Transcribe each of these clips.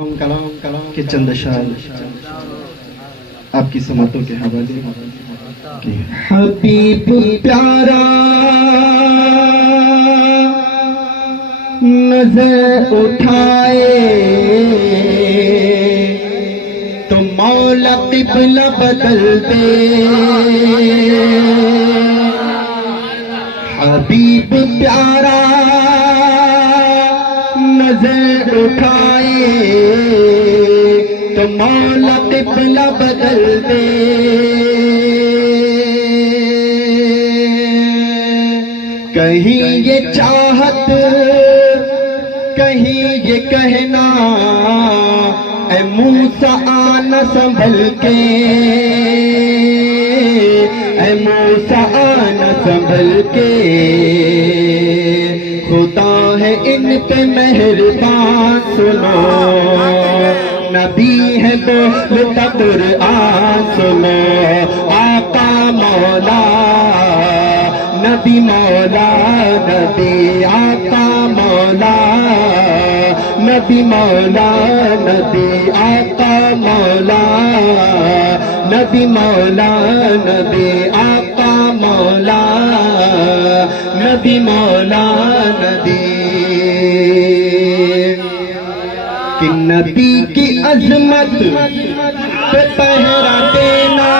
کہ چند اشعار آپ کی سماعتوں کے حوالے کی حبیب پیارا نظر اٹھائے تو مولا قبلہ بدل دے. حبیب پیارا نظر اٹھائے تو مولا قبلہ بدل دے. کہیں یہ چاہت کہیں یہ کہنا اے موسیٰ آنا سنبھل کے، اے موسیٰ آنا سنبھل کے. خدا ہے ان پہ مہربان سنو، نبی ہے بولتا قرآن سنو. آقا مولا نبی مولا نبی آقا مولا نبی مولا نبی آقا مولا نبی مولا نبی آقا مولا نبی مولا نبی. کہ نبی کی عظمت پہ پہرا دینا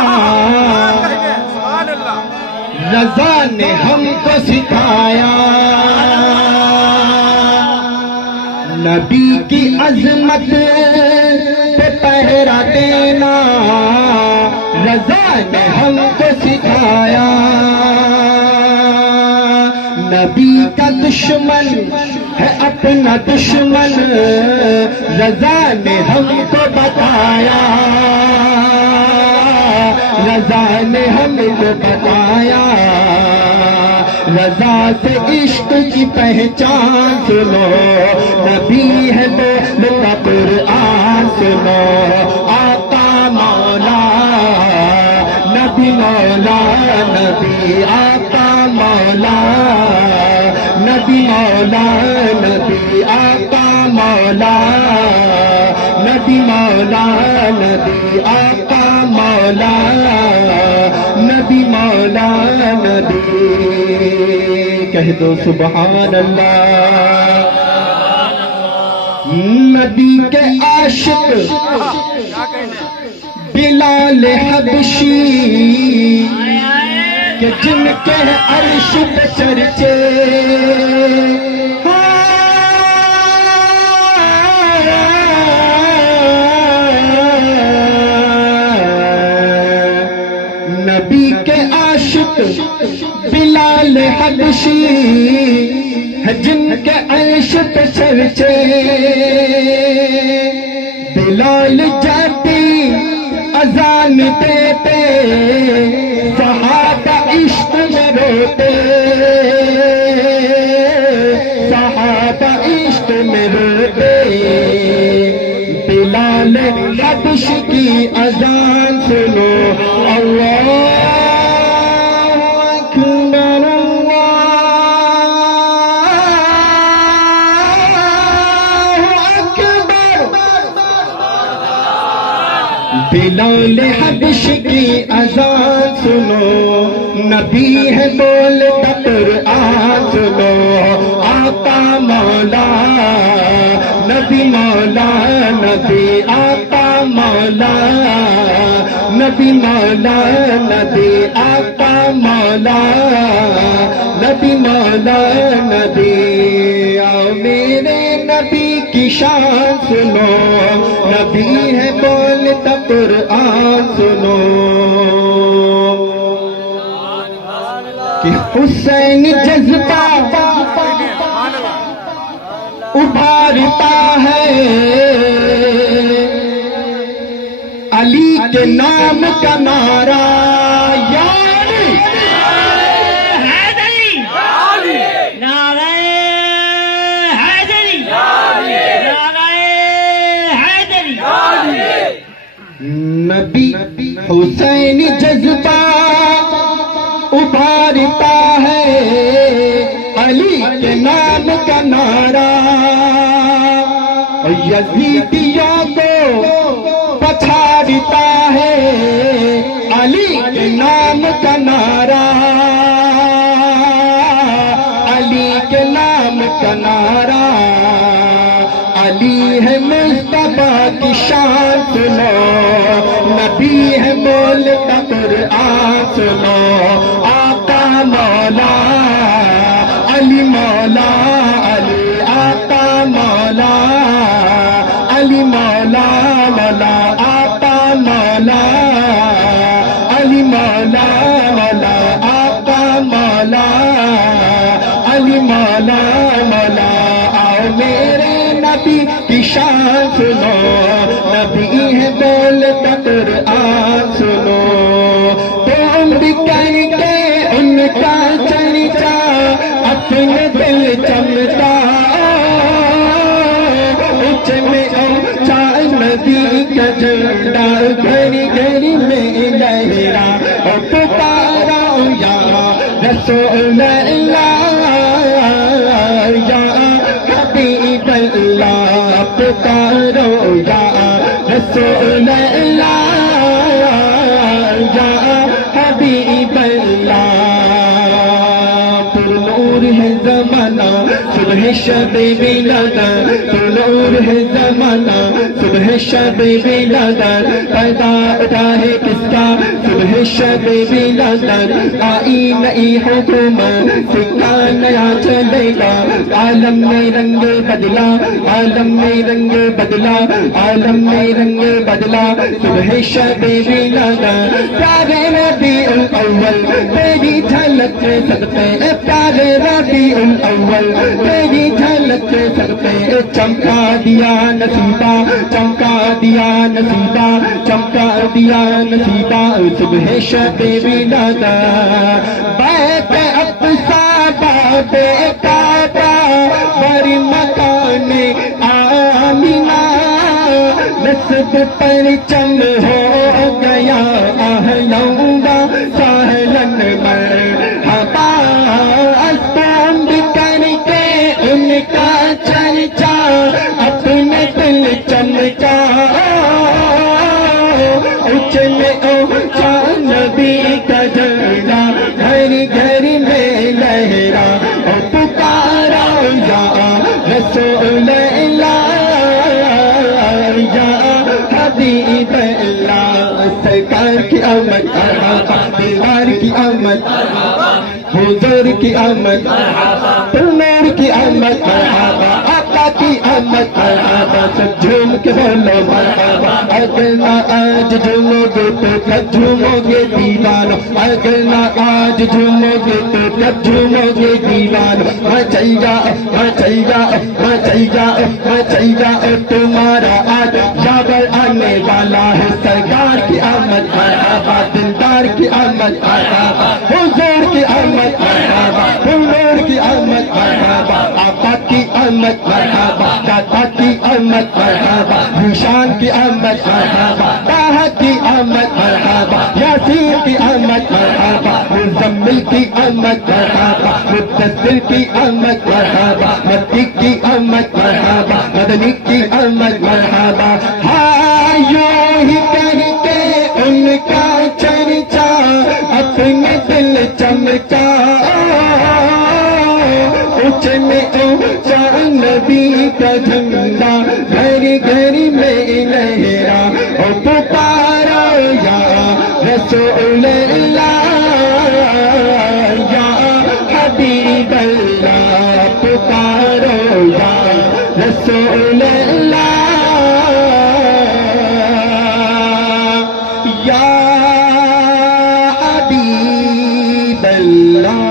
رضا نے ہم کو سکھایا. نبی کی عظمت پہ پہرا دینا رضا نے ہم کو سکھایا. نبی کا دشمن ہے اپنا دشمن رضا نے ہم کو بتایا. رضا نے ہم کو بتایا. رضا سے عشق کی پہچان سنو، نبی ہے بولتا قرآن سنو. آقا مولا نبی مولا نبی آقا مولا نبی مولا نبی آقا مولا نبی مولا نبی آقا مولا نبی مولا نبی. کہہ دو سبحان اللہ. نبی کے عاشق بلال حبشی کہ جن کے عرش پہ چرچے نبی کے عاشق بلال حبشی ہے جن کے عرش پہ چرچے. بلال جاتی اذان دیتے صحابہ عشق میں روتے، صحابہ عشق میں روتے. بلال حبش کی اذان سنو. اللہ اکبر اللہ اکبر. بلال حبش کی اذان سنو، نبی ہے بولتا قرآن سنو. آقا مولا نبی مولا نبی آقا مولا نبی مولا نبی آقا مولا نبی مولا نبی. آؤ میرے نبی کی شان سنو، نبی ہے بولتا قرآن سنو. کہ حسین جذبہ ابھارتا ہے علی کے نام کا نعرہ. یعنی نبی حسین جذبہ ابھارتا ہے علی کے نام کا نعرہ. یزیدیوں کو پچھاڑتا ہے علی کے نام کا نعرہ، علی کے نام کا نعرہ، علی ہے مصطفیٰ کی شان سنو، نبی ہے بولتا قرآن سنو، آقا مولا علی مولا علی، آقا مولا علی مولا مولا، آقا مولا علی مولا مولا، آقا مولا علی مولا مولا۔ آؤ میرے نبی کی شان سنو، نبی ہے بولتا قرآن سنو، تو عمر کر کے ان کا چرچا اپنے دل چمتا، اونچ میں اونچا نبی کا جھنڈا گھر گھر میں لہرا، پکارا یا رسول اللہ یا حبیب اللہ، پکارو یا رسول اللہ یا حبیب اللہ۔ پر نور ہے زمانہ صبح شب ولادت، پر نور ہے زمانہ صبح شب ولادت، پیدا اٹھا ہے کس کا صبح شب ولادت، آئی نئی حکومت سکہ نیا چلے گا، عالم میں رنگ بدلا، عالم میں رنگ بدلا، عالم میں رنگ بدلا، صبح شب ولادت، پیارے ربیع الاول تیری جھلک سکتے، پیارے ربیع الاول تیری جھلک سکتے، چمکا دیا نصیبہ، چمکا دیا نصیبہ، چمکا دیا نصیبہ، صبح شب ولادت، بیت اقصی باب کعبہ بر مکان آمنہ، نصب پرچم ہو گیا اہلاً و سہلاً مرحبا، استعمال کر کے ان کا چرچا اپنے دل چمکا، اونچ میں اونچا نبی کا جھنڈا گھر گھر میں لہرا، پکارا یا رسول اللہ یا حبیب اللہ، سرکار کی آمد مرحبا، دیوار کی آمد حضور کی آمد نور کی آمد مرحبا، آقا کی آمد مرحبا، سب جھوم کے بولو مرحبا، اگر نہ آج جھومو گے تو کب جھومو گے دیوانو، اگر نہ آج جھومو گے تو کب جھومو گے دیوانو، مچل جاؤ مچل جاؤ مچل جاؤ مچل جاؤ، تمہارا آج جابر آنے والا ہے، سرکار کی آمد مرحبا، دلدار کی آمد مرحبا، حضور کی آمد مرحبا، نور کی آمد مرحبا، آقا کی آمد مرحبا، داتا کی آمد مرحبا، نشان کی آمد مرحبا، طه کی آمد مرحبا، یاسین کی آمد مرحبا، مزمل کی آمد مرحبا، مدثر کی آمد مرحبا، مکی کی آمد مرحبا، مدنی کی آمد مرحبا، ہاں یوں ہی کر کے ان کا چرچا اپنے دل چمکا، اونچ میں اونچا نبی کا جھنڈا گھر گھر میں لہرا، اور پکارا یا رسول اللہ یا حبیب اللہ، پکارو یا رسول اللہ یا حبیب اللہ۔